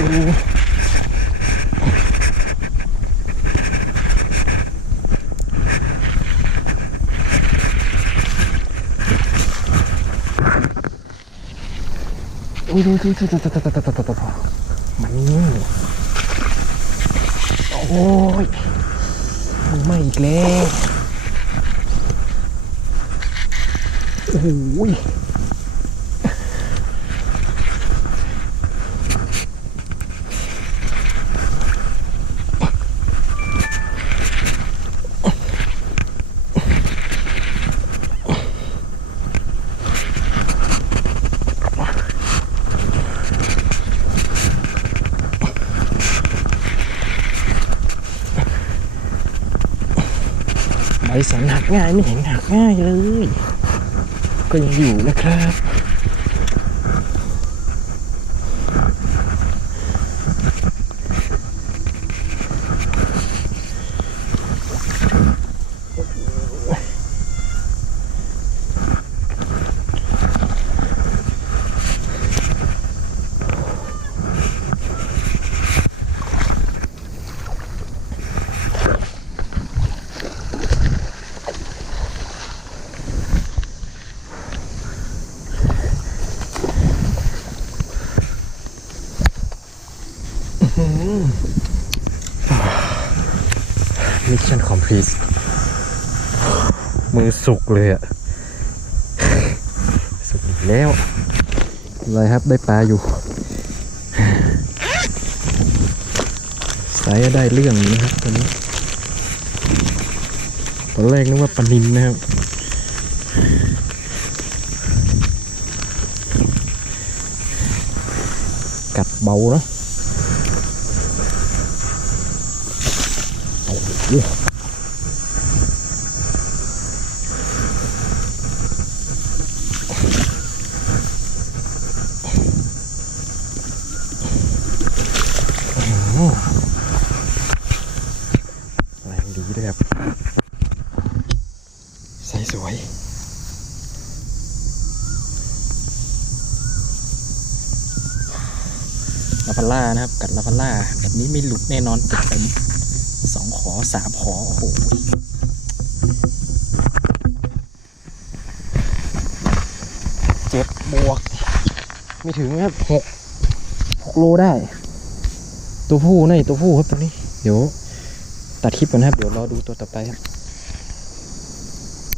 ูโอ้ยดูดูดูดูดูดูดูดูดูมันนี่โอ้ยมันไม่อีกแล้วโอ้ย ใบสันหักง่ายไม่เห็นหักง่ายเลย ก็ยังอยู่นะครับ มิชชั่นคอมพลีทมือสุกเลยอะสุกอีกแล้วอะไรครับได้ปลาอยู่สายได้เรื่องอยู่นะครับตอนนี้ตอนแรกนึกว่าปลานินนะครับกัดเบาเนอะ แรงดีด้วยครับใส่สวยลาพันล่านะครับ กัดลาพันล่าแบบนี้ไม่หลุดแน่นอนเต็ม สองขอสามขอโอ้โหเจ็ดบวก ไม่ถึงครับหกหกโลได้ ตัวผู้นี่ตัวผู้ครับตัวนี้ เดี๋ยว ตัดคลิปก่อนนะครับ เดี๋ยวรอดูตัวต่อไปครับ